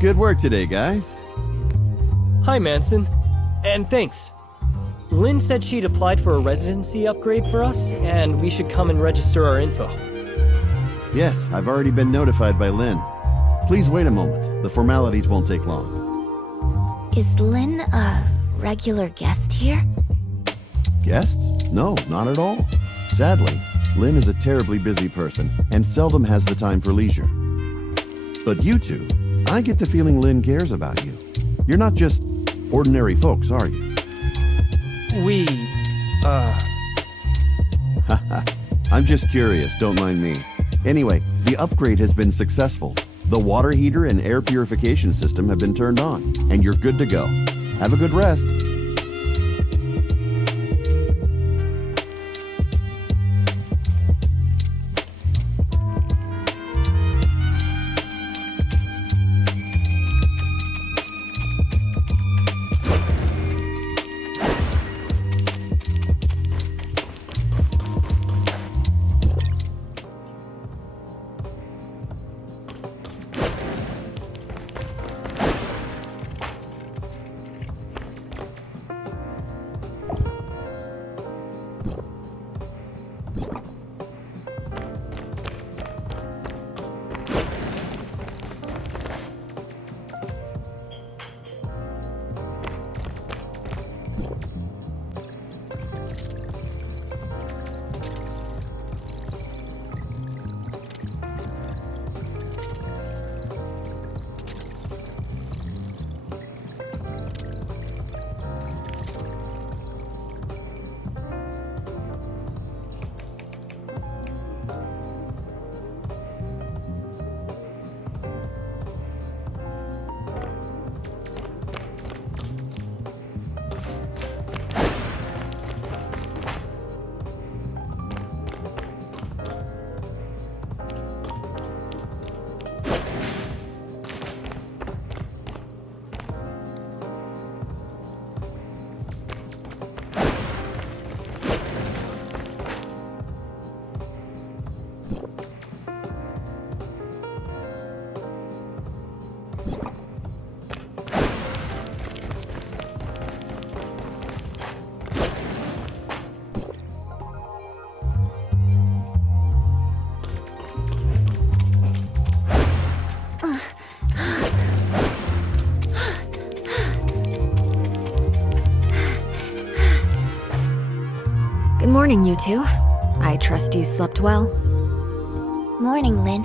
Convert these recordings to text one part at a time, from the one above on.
Good work today, guys. Hi, Manson. And thanks. Lynn said she'd applied for a residency upgrade for us, and we should come and register our info. Yes, I've already been notified by Lynn. Please wait a moment. The formalities won't take long. Is Lynn a regular guest here? Guests? No, not at all. Sadly, Lynn is a terribly busy person and seldom has the time for leisure. But you two, I get the feeling Lynn cares about you. You're not just ordinary folks, are you? Haha, I'm just curious, don't mind me. Anyway, the upgrade has been successful. The water heater and air purification system have been turned on, and you're good to go. Have a good rest. Good morning, you two. I trust you slept well. Morning, Lynn.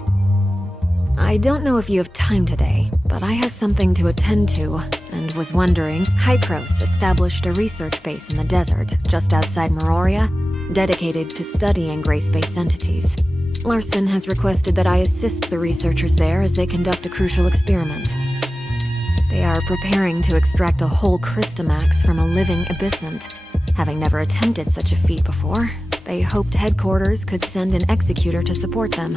I don't know if you have time today, but I have something to attend to, and was wondering, Hypros established a research base in the desert, just outside Meroria, dedicated to studying gray-space entities. Larson has requested that I assist the researchers there as they conduct a crucial experiment. They are preparing to extract a whole Crystamax from a living abyssant. Having never attempted such a feat before, they hoped headquarters could send an executor to support them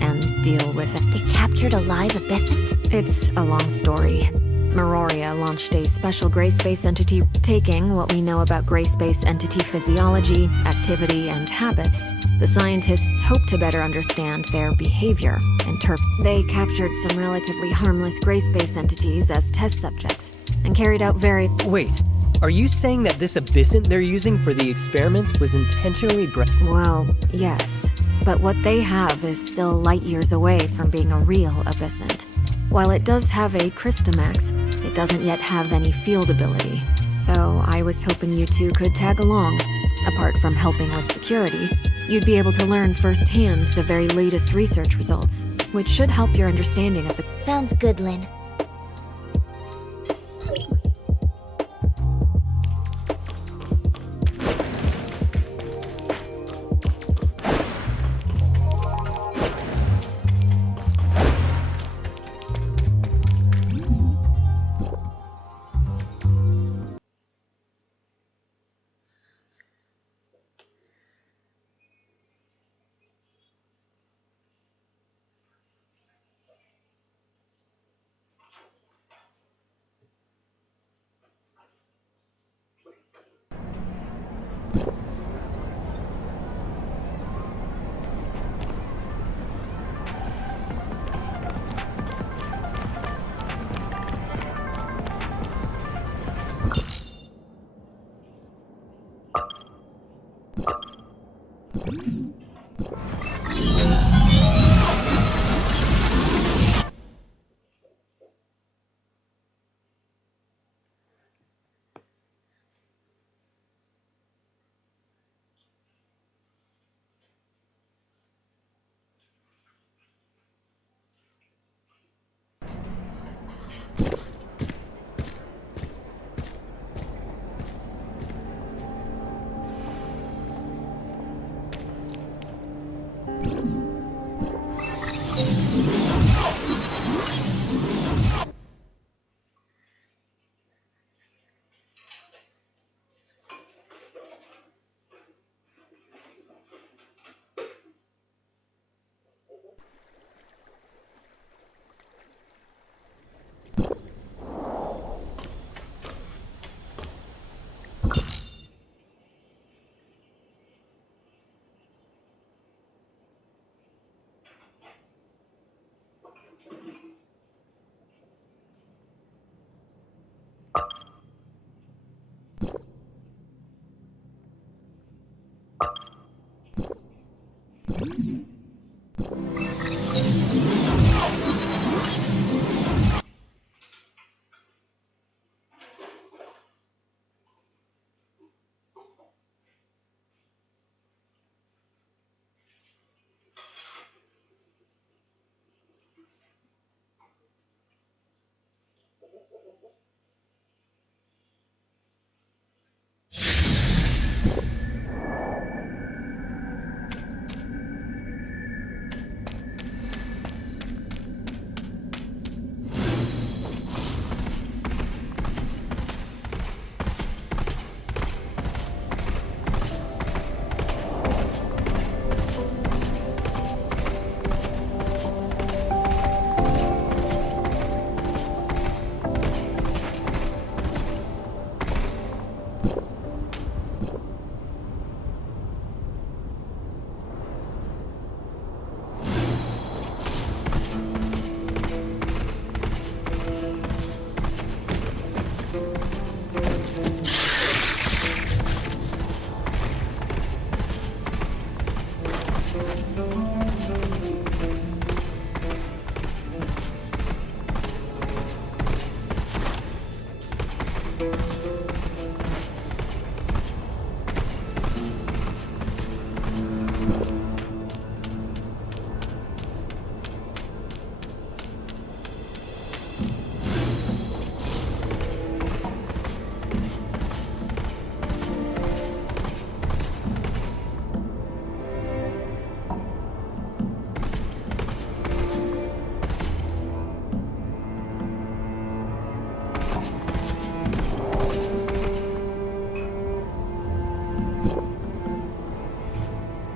and deal with it. They captured a live abyssant? It's a long story. Meroria launched a special gray space entity, taking what we know about gray space entity physiology, activity, and habits. The scientists hope to better understand their behavior. They captured some relatively harmless gray space entities as test subjects and carried out Wait, are you saying that this abyssant they're using for the experiments was intentionally Well, yes. But what they have is still light years away from being a real abyssant. While it does have a Crystamax, it doesn't yet have any field ability. So I was hoping you two could tag along. Apart from helping with security, you'd be able to learn firsthand the very latest research results, which should help your understanding of the— Sounds good, Lynn.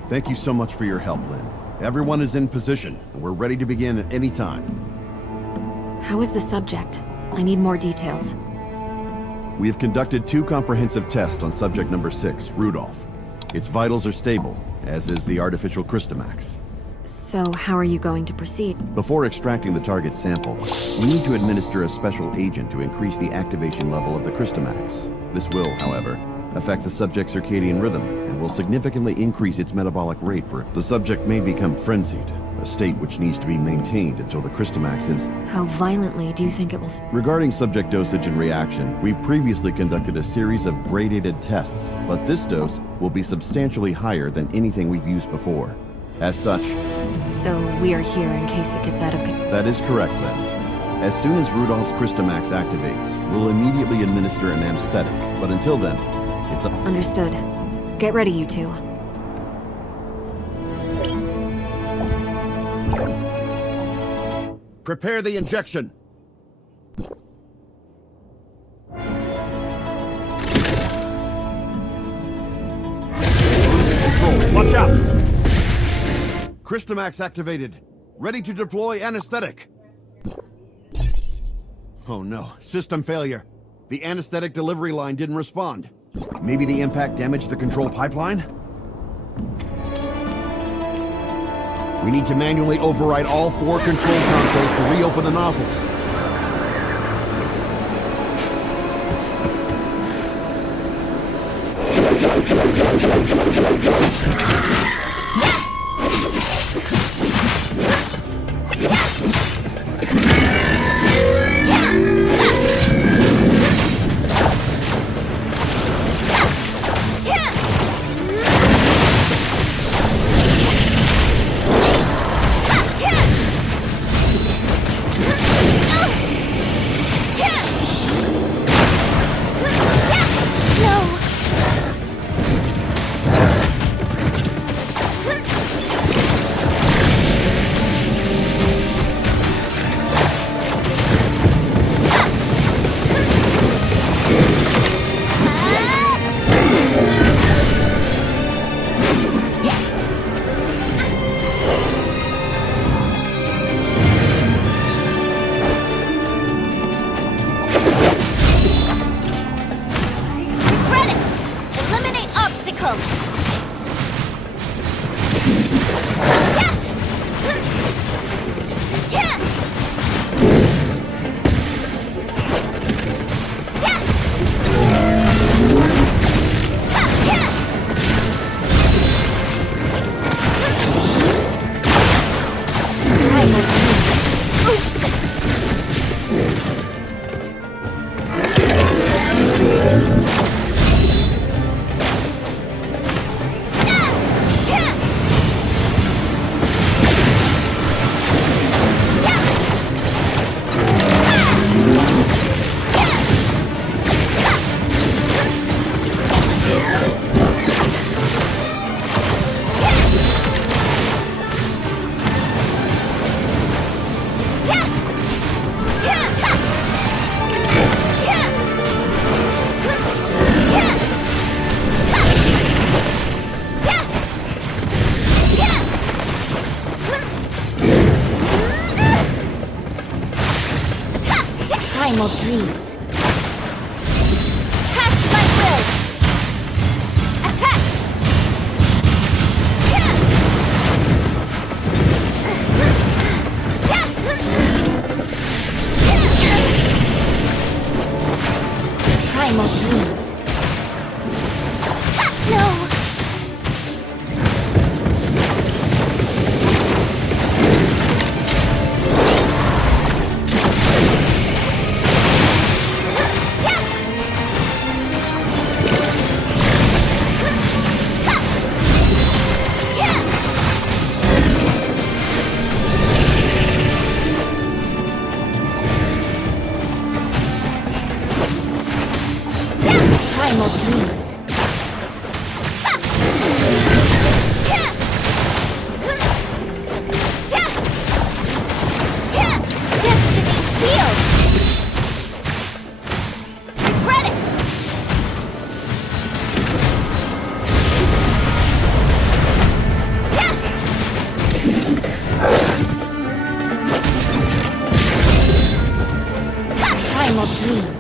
Thank you so much for your help, Lynn. Everyone is in position, and we're ready to begin at any time. How is the subject? I need more details. We have conducted 2 comprehensive tests on subject number 6, Rudolph. Its vitals are stable, as is the artificial Christomax. So, how are you going to proceed? Before extracting the target sample, we need to administer a special agent to increase the activation level of the Christomax. This will, however, affect the subject's circadian rhythm and will significantly increase its metabolic rate for it. The subject may become frenzied, a state which needs to be maintained until the Christomax is... How violently do you think it will... Regarding subject dosage and reaction, we've previously conducted a series of gradated tests, but this dose will be substantially higher than anything we've used before. As such... So, we are here in case it gets out of... That is correct, then. As soon as Rudolph's Christomax activates, we'll immediately administer an anesthetic, but until then, it's a... Understood. Get ready, you two. Prepare the injection! Control, watch out! Christomax activated. Ready to deploy anesthetic. Oh no, system failure. The anesthetic delivery line didn't respond. Maybe the impact damaged the control pipeline? We need to manually override all 4 control consoles to reopen the nozzles. Primal dreams. Cast my will. Attack. Primal dreams. No. Primal dreams. Destiny sealed. Regret it. Primal dreams.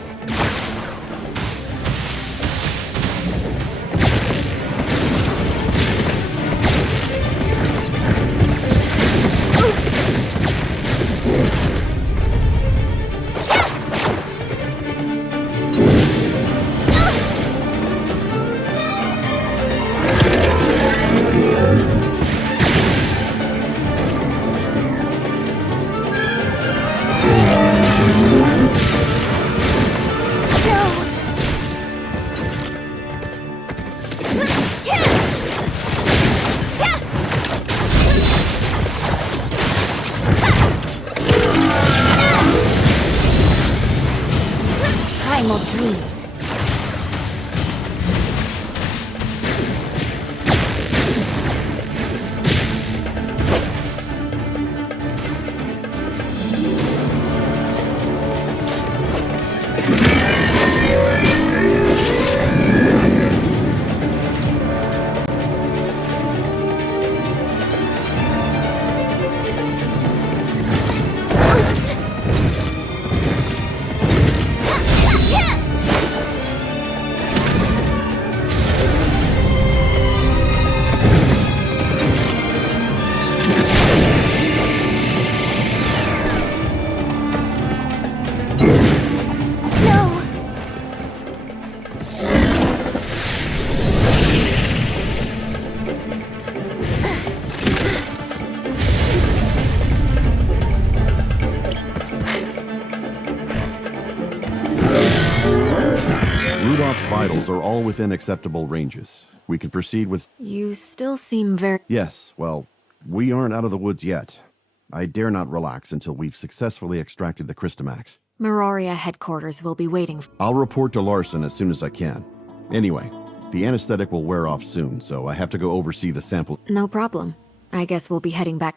Primal dreams. Rudolph's vitals are all within acceptable ranges. We can proceed with... You still seem very... Yes, well, we aren't out of the woods yet. I dare not relax until we've successfully extracted the Christomax. Meroria headquarters will be waiting. I'll report to Larson as soon as I can. Anyway, the anesthetic will wear off soon, so I have to go oversee the sample. No problem. I guess we'll be heading back.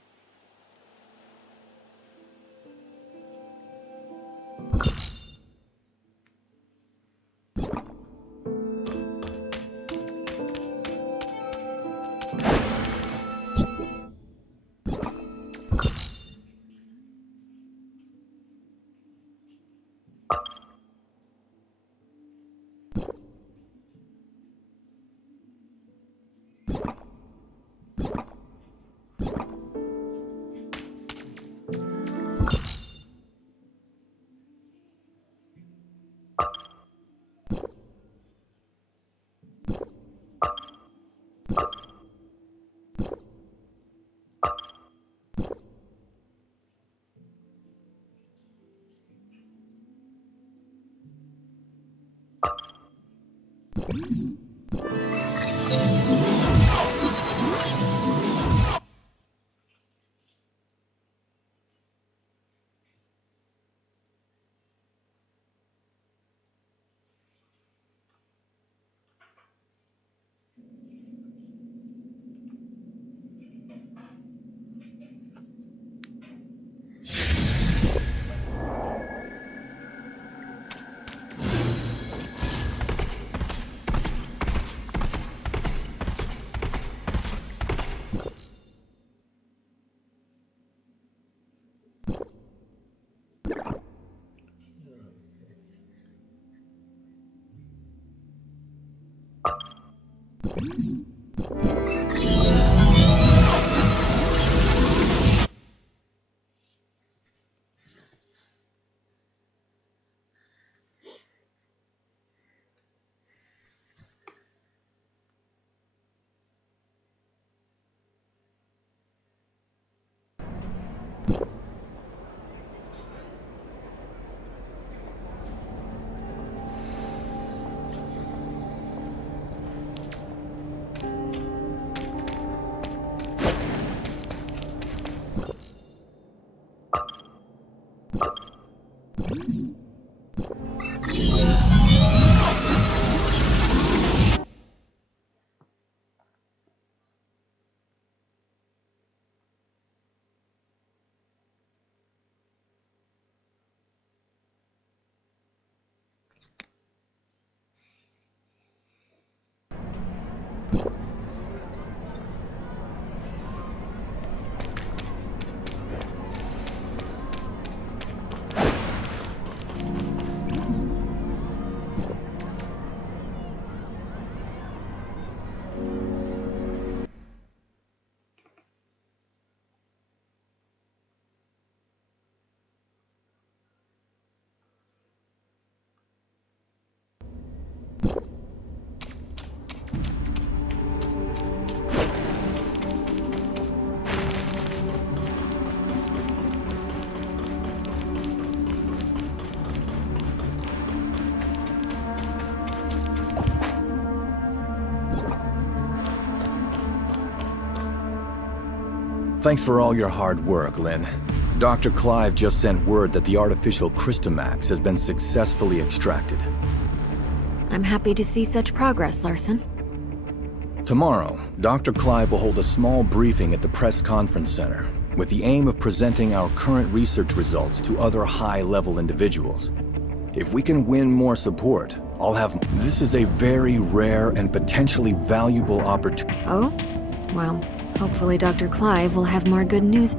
Thanks for all your hard work, Lynn. Dr. Clive just sent word that the artificial Crystamax has been successfully extracted. I'm happy to see such progress, Larson. Tomorrow, Dr. Clive will hold a small briefing at the press conference center, with the aim of presenting our current research results to other high-level individuals. If we can win more support, This is a very rare and potentially valuable opportunity. Oh? Well, hopefully Dr. Clive will have more good news.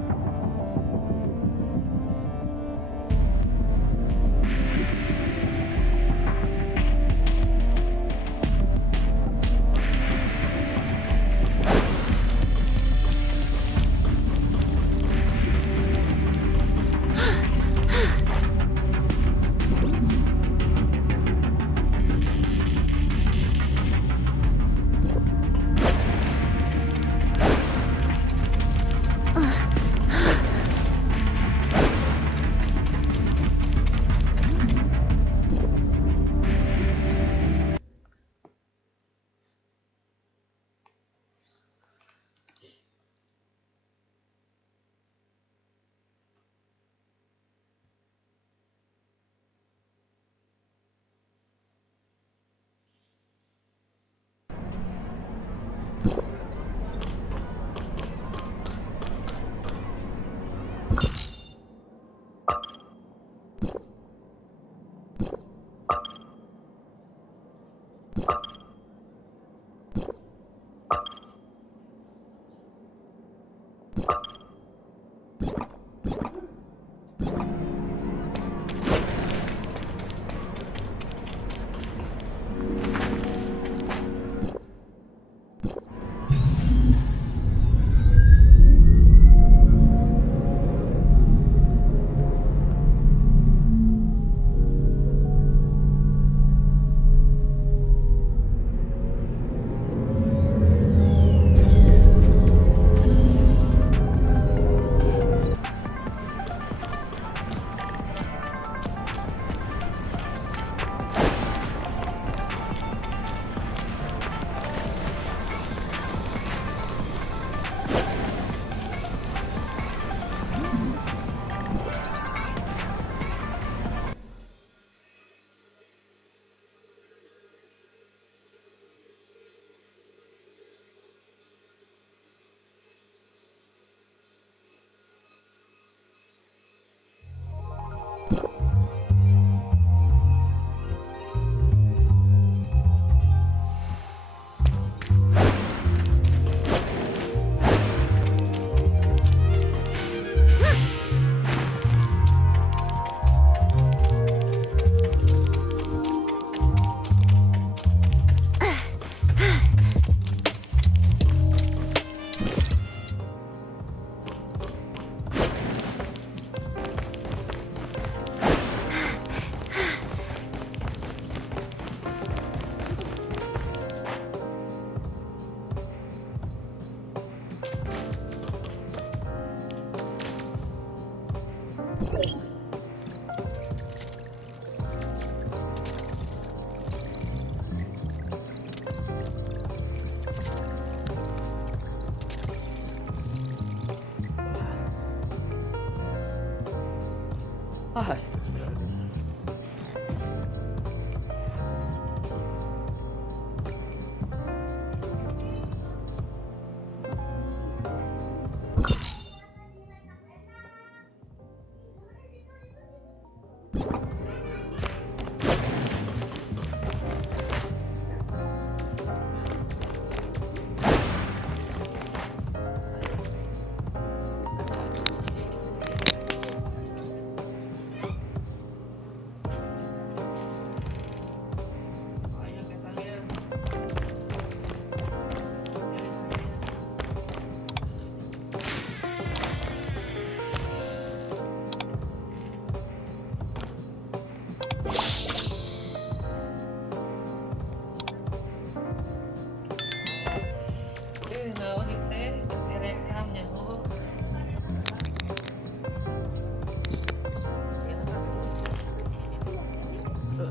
Ah,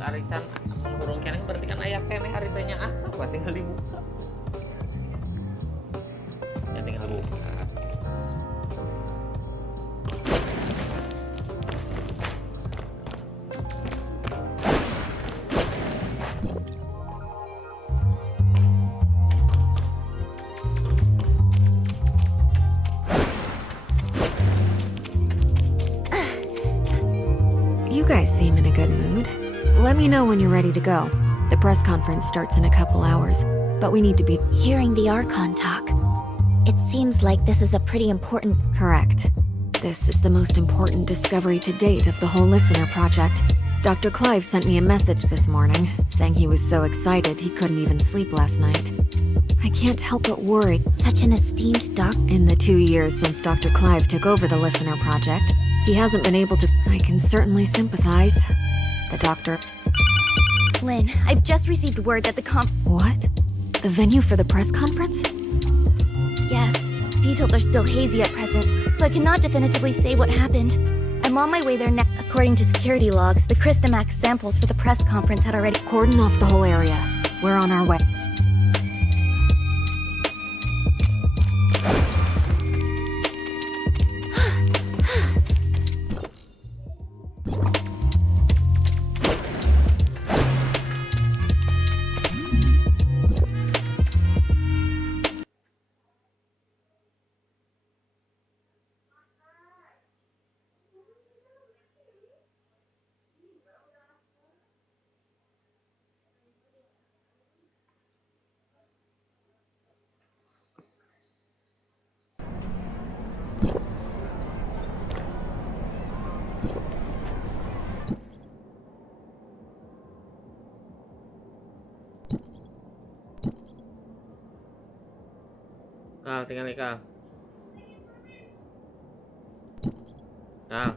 arisan hurung keneh berarti kan aya keneh hari teh nya sok tinggal dibuka. Ya tinggal buka. You guys seem in a good mood. Let me know when you're ready to go. The press conference starts in a couple hours, but we need to be Hearing the Archon talk, it seems like this is a pretty important... correct. This is the most important discovery to date of the whole Listener project. Dr. Clive sent me a message this morning, saying he was so excited he couldn't even sleep last night. I can't help but worry. Such an esteemed doctor. In the 2 years since Dr. Clive took over the Listener project, he hasn't been able to... I can certainly sympathize. The doctor... Lynn, I've just received word that the What? The venue for the press conference? Yes, details are still hazy at present, so I cannot definitively say what happened. I'm on my way there now. According to security logs, the Christamax samples for the press conference had already... Cordon off the whole area. We're on our way. Kal, tinggal nih Kal. Kal.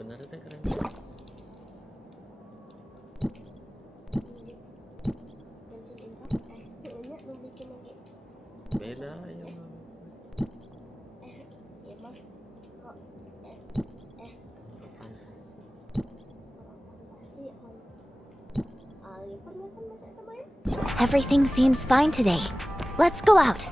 Bener teh keren. Beda ya. Everything seems fine today. Let's go out.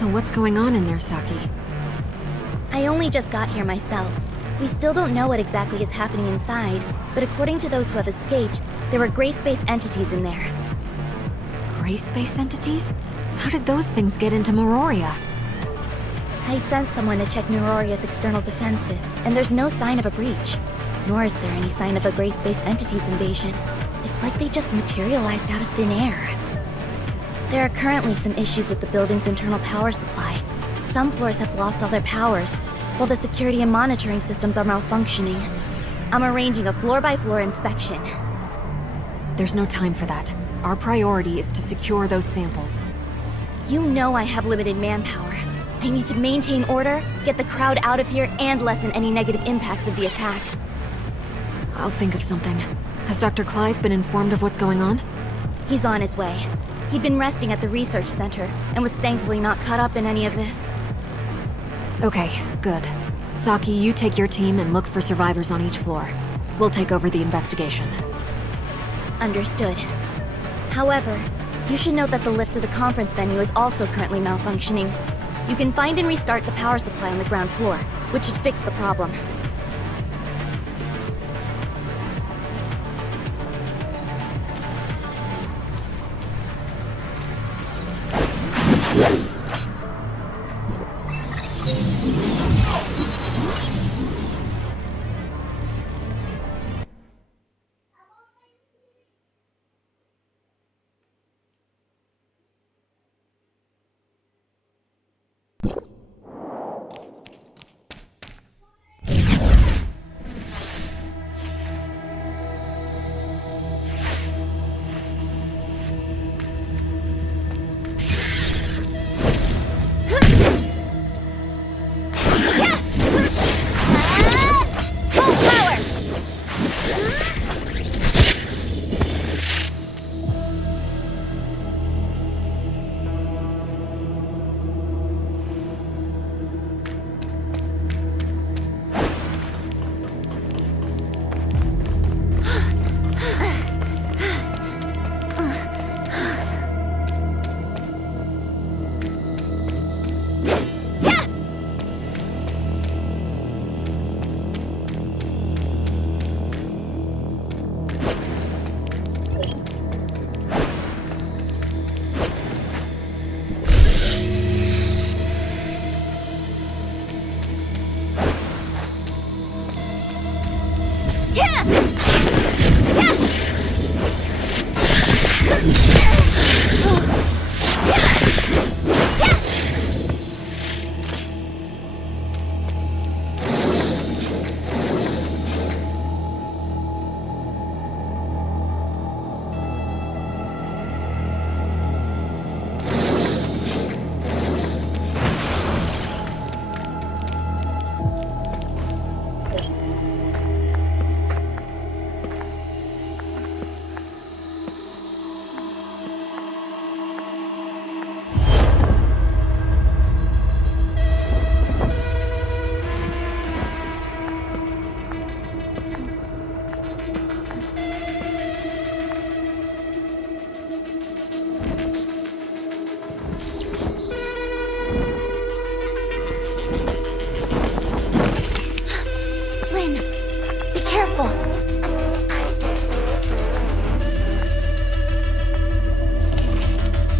So what's going on in there, Saki? I only just got here myself. We still don't know what exactly is happening inside, but according to those who have escaped, there were gray space entities in there. Gray space entities? How did those things get into Mororia? I sent someone to check Miroria's external defenses, and there's no sign of a breach. Nor is there any sign of a gray space entities invasion. It's like they just materialized out of thin air. There are currently some issues with the building's internal power supply. Some floors have lost all their powers, while the security and monitoring systems are malfunctioning. I'm arranging a floor-by-floor inspection. There's no time for that. Our priority is to secure those samples. You know I have limited manpower. I need to maintain order, get the crowd out of here, and lessen any negative impacts of the attack. I'll think of something. Has Dr. Clive been informed of what's going on? He's on his way. He'd been resting at the research center, and was thankfully not caught up in any of this. Okay, good. Saki, you take your team and look for survivors on each floor. We'll take over the investigation. Understood. However, you should note that the lift to the conference venue is also currently malfunctioning. You can find and restart the power supply on the ground floor, which should fix the problem.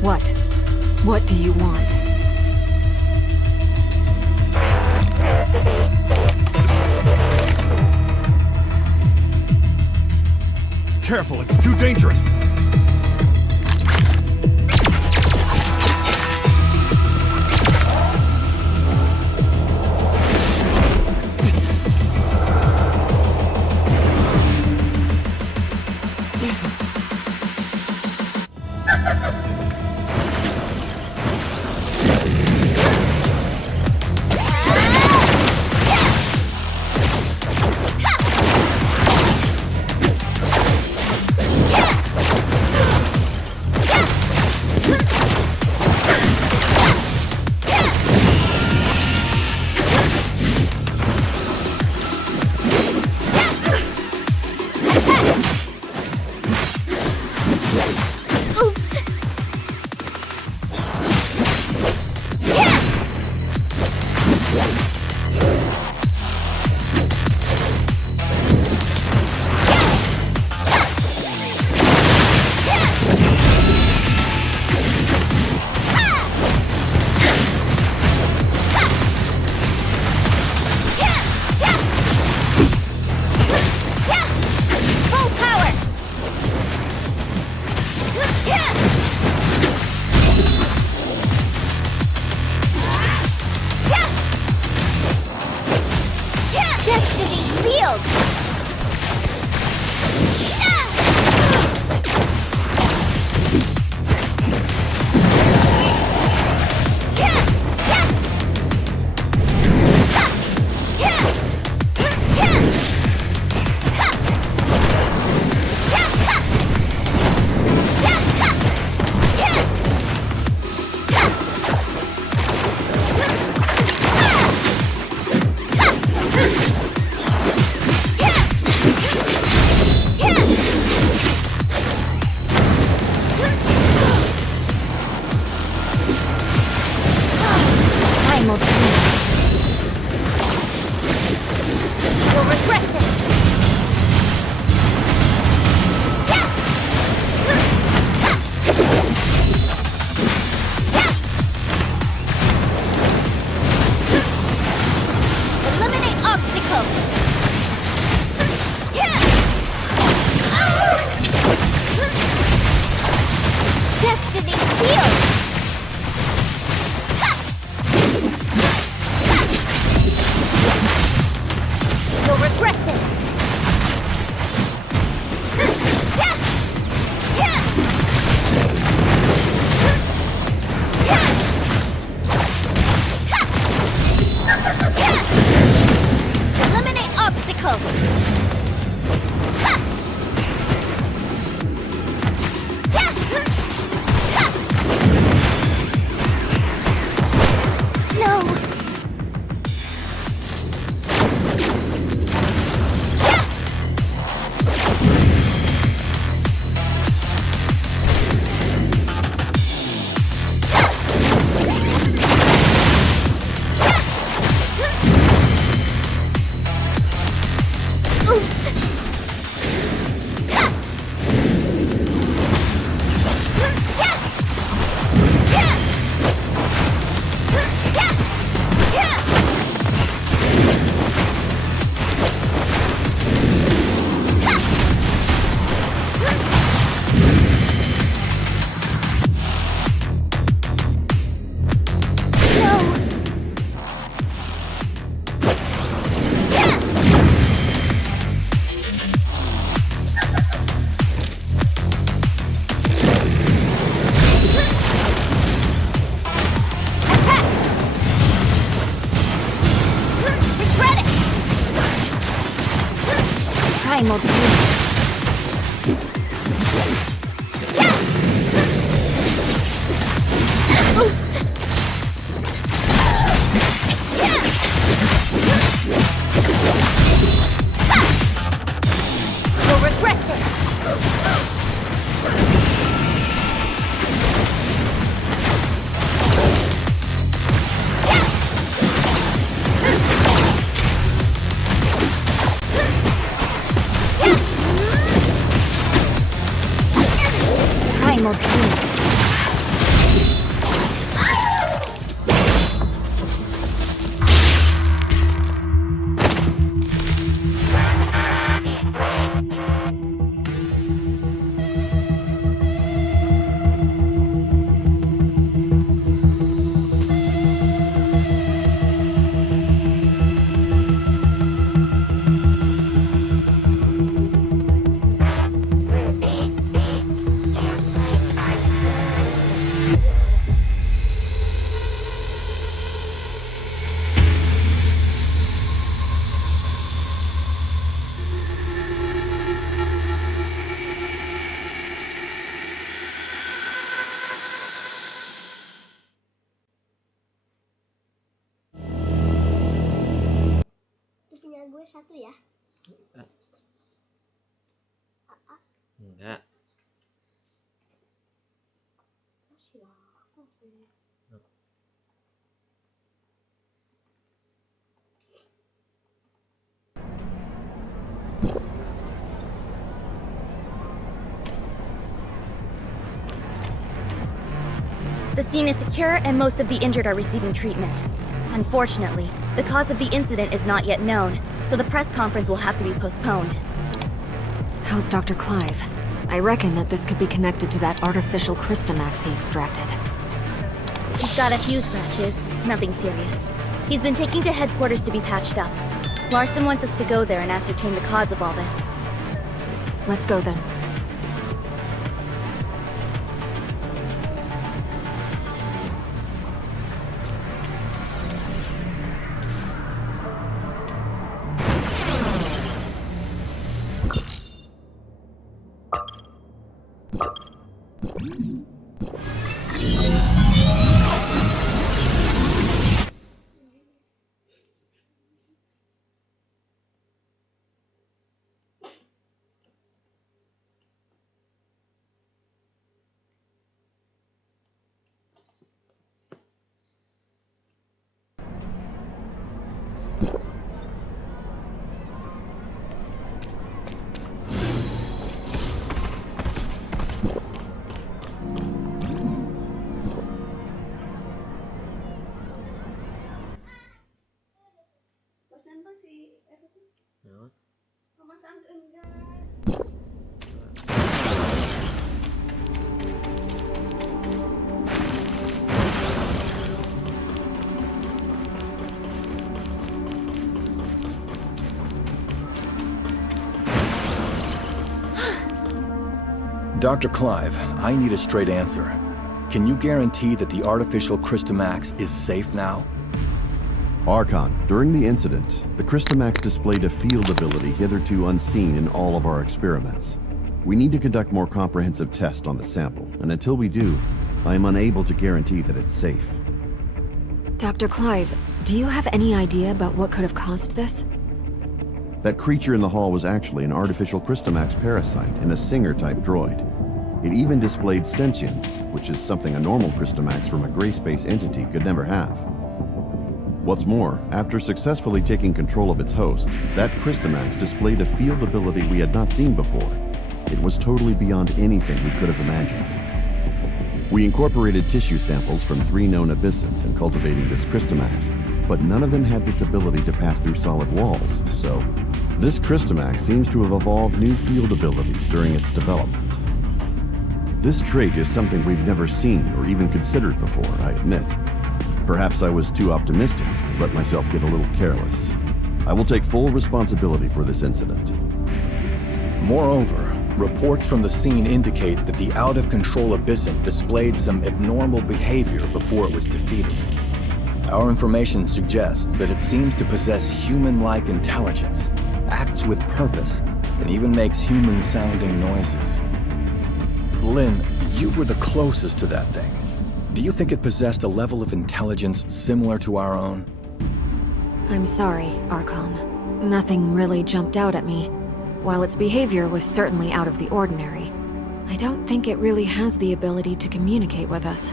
What? What do you want? Careful, it's too dangerous. Yeah! primal beings. Punya gue satu ya. Enggak. The scene is secure and most of the injured are receiving treatment. Unfortunately, the cause of the incident is not yet known, so the press conference will have to be postponed. How's Dr. Clive? I reckon that this could be connected to that artificial Crystamax he extracted. He's got a few scratches, nothing serious. He's been taken to headquarters to be patched up. Larson wants us to go there and ascertain the cause of all this. Let's go then. Dr. Clive, I need a straight answer. Can you guarantee that the artificial Crystamax is safe now? Archon, during the incident, the Crystamax displayed a field ability hitherto unseen in all of our experiments. We need to conduct more comprehensive tests on the sample, and until we do, I am unable to guarantee that it's safe. Dr. Clive, do you have any idea about what could have caused this? That creature in the hall was actually an artificial Crystamax parasite and a Singer-type droid. It even displayed sentience, which is something a normal Crystamax from a gray space entity could never have. What's more, after successfully taking control of its host, that Crystamax displayed a field ability we had not seen before. It was totally beyond anything we could have imagined. We incorporated tissue samples from 3 known abyssins in cultivating this Crystamax, but none of them had this ability to pass through solid walls, so this Crystamax seems to have evolved new field abilities during its development. This trait is something we've never seen or even considered before, I admit. Perhaps I was too optimistic and let myself get a little careless. I will take full responsibility for this incident. Moreover, reports from the scene indicate that the out-of-control Abyssin displayed some abnormal behavior before it was defeated. Our information suggests that it seems to possess human-like intelligence, acts with purpose, and even makes human-sounding noises. Lynn, you were the closest to that thing. Do you think it possessed a level of intelligence similar to our own? I'm sorry, Archon. Nothing really jumped out at me. While its behavior was certainly out of the ordinary, I don't think it really has the ability to communicate with us.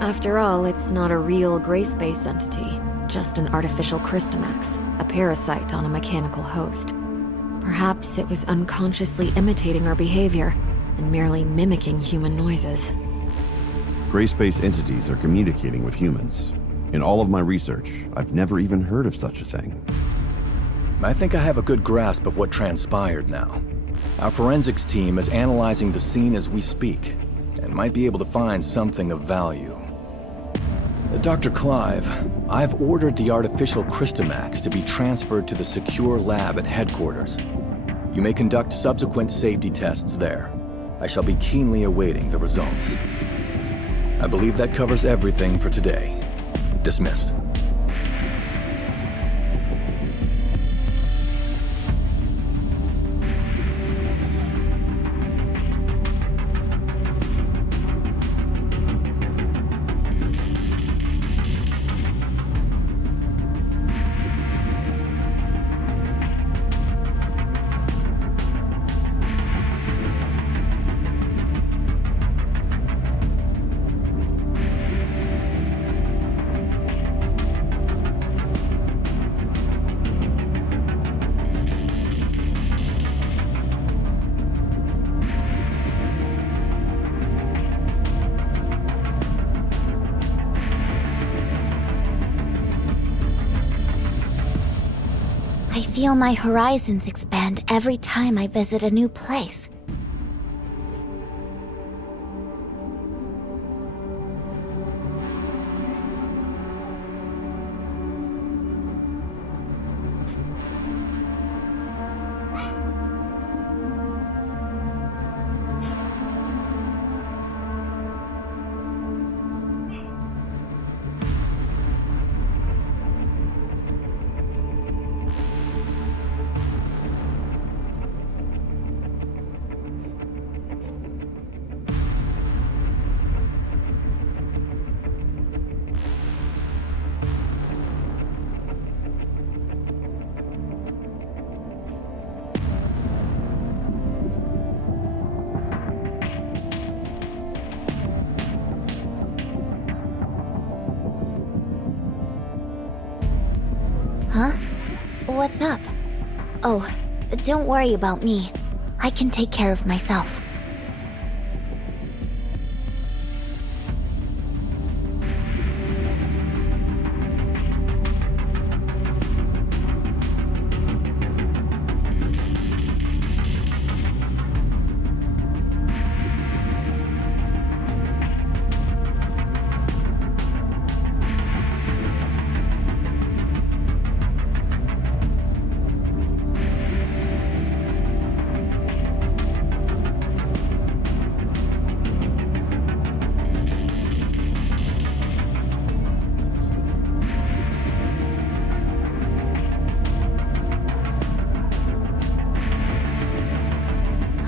After all, it's not a real gray space entity, just an artificial Crystamax, a parasite on a mechanical host. Perhaps it was unconsciously imitating our behavior, and merely mimicking human noises. Gray space entities are communicating with humans. In all of my research, I've never even heard of such a thing. I think I have a good grasp of what transpired now. Our forensics team is analyzing the scene as we speak, and might be able to find something of value. Dr. Clive, I've ordered the artificial Crystamax to be transferred to the secure lab at headquarters. You may conduct subsequent safety tests there. I shall be keenly awaiting the results. I believe that covers everything for today. Dismissed. I feel my horizons expand every time I visit a new place. Huh? What's up? Oh, don't worry about me. I can take care of myself.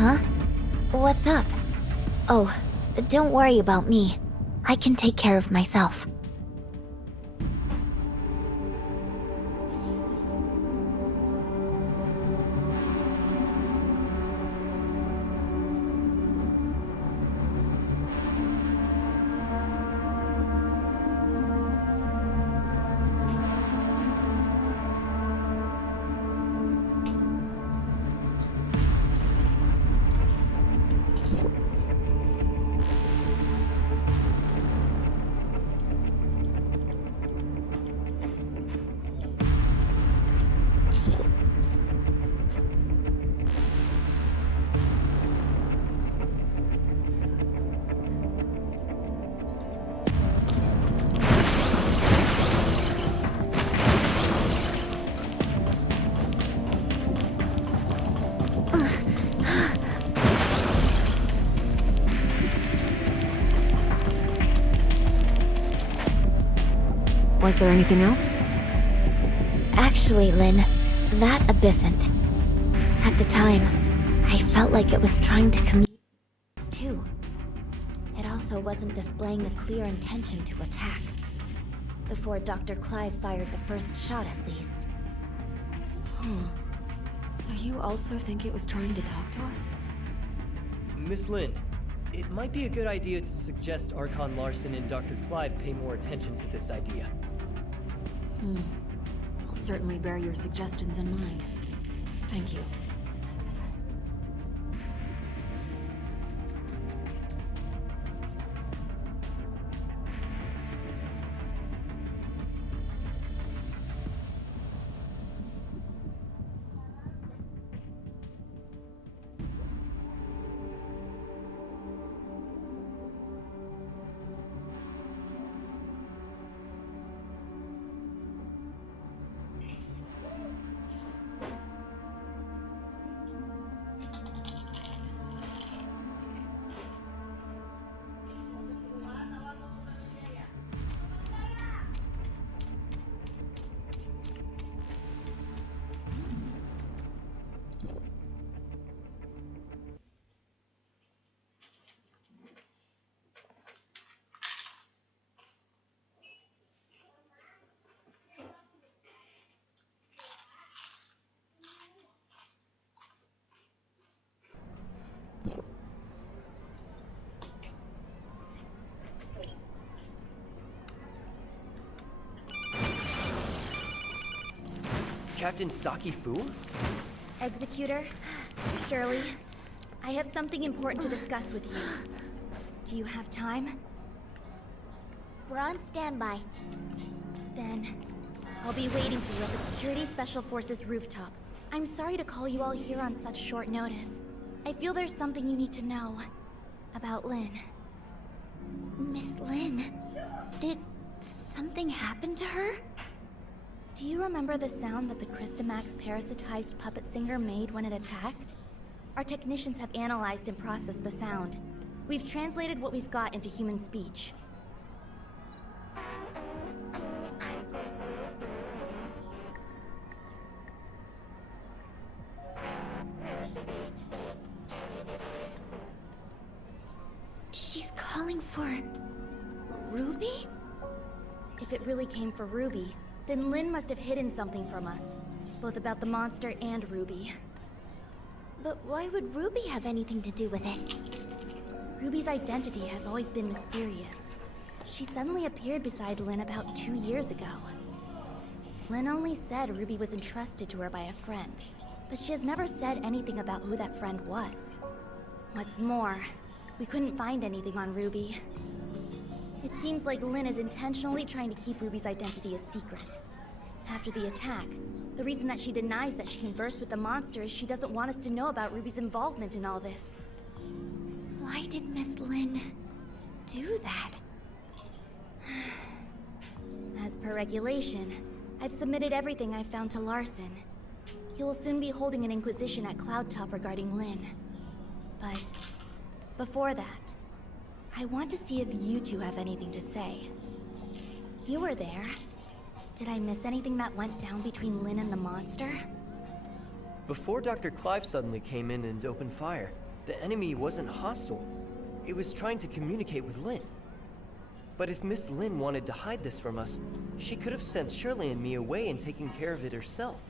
Huh? What's up? Oh, don't worry about me. I can take care of myself. Was there anything else? Actually, Lynn, that abyssant. At the time, I felt like it was trying to communicate too. It also wasn't displaying a clear intention to attack. Before Dr. Clive fired the first shot, at least. So you also think it was trying to talk to us? Miss Lin, it might be a good idea to suggest Archon Larson and Dr. Clive pay more attention to this idea. I'll certainly bear your suggestions in mind. Thank you. Captain Saki Fu? Executor, Shirley, I have something important to discuss with you. Do you have time? We're on standby. Then, I'll be waiting for you at the Security Special Forces rooftop. I'm sorry to call you all here on such short notice. I feel there's something you need to know about Lynn. Miss Lynn, did something happen to her? Do you remember the sound that the Christamax parasitized puppet singer made when it attacked? Our technicians have analyzed and processed the sound. We've translated what we've got into human speech. She's calling for Ruby? If it really came for Ruby, then Lynn must have hidden something from us, both about the monster and Ruby. But why would Ruby have anything to do with it? Ruby's identity has always been mysterious. She suddenly appeared beside Lynn about 2 years ago. Lynn only said Ruby was entrusted to her by a friend, but she has never said anything about who that friend was. What's more, we couldn't find anything on Ruby. It seems like Lynn is intentionally trying to keep Ruby's identity a secret. After the attack, the reason that she denies that she conversed with the monster is she doesn't want us to know about Ruby's involvement in all this. Why did Miss Lynn do that? As per regulation, I've submitted everything I've found to Larson. He will soon be holding an inquisition at Cloudtop regarding Lynn. But before that, I want to see if you two have anything to say. You were there. Did I miss anything that went down between Lynn and the monster? Before Dr. Clive suddenly came in and opened fire, the enemy wasn't hostile. It was trying to communicate with Lynn. But if Miss Lynn wanted to hide this from us, she could have sent Shirley and me away and taken care of it herself.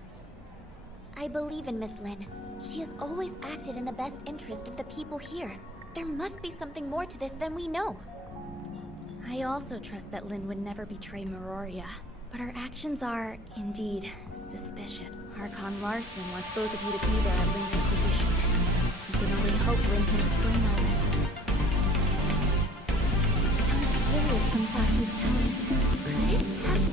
I believe in Miss Lynn. She has always acted in the best interest of the people here. There must be something more to this than we know. I also trust that Lynn would never betray Meroria, but her actions are, indeed, suspicious. Archon Larson wants both of you to be there at Lynn's inquisition. We can only hope Lynn can explain all this. Sounds serious from Saki's tone. Could it have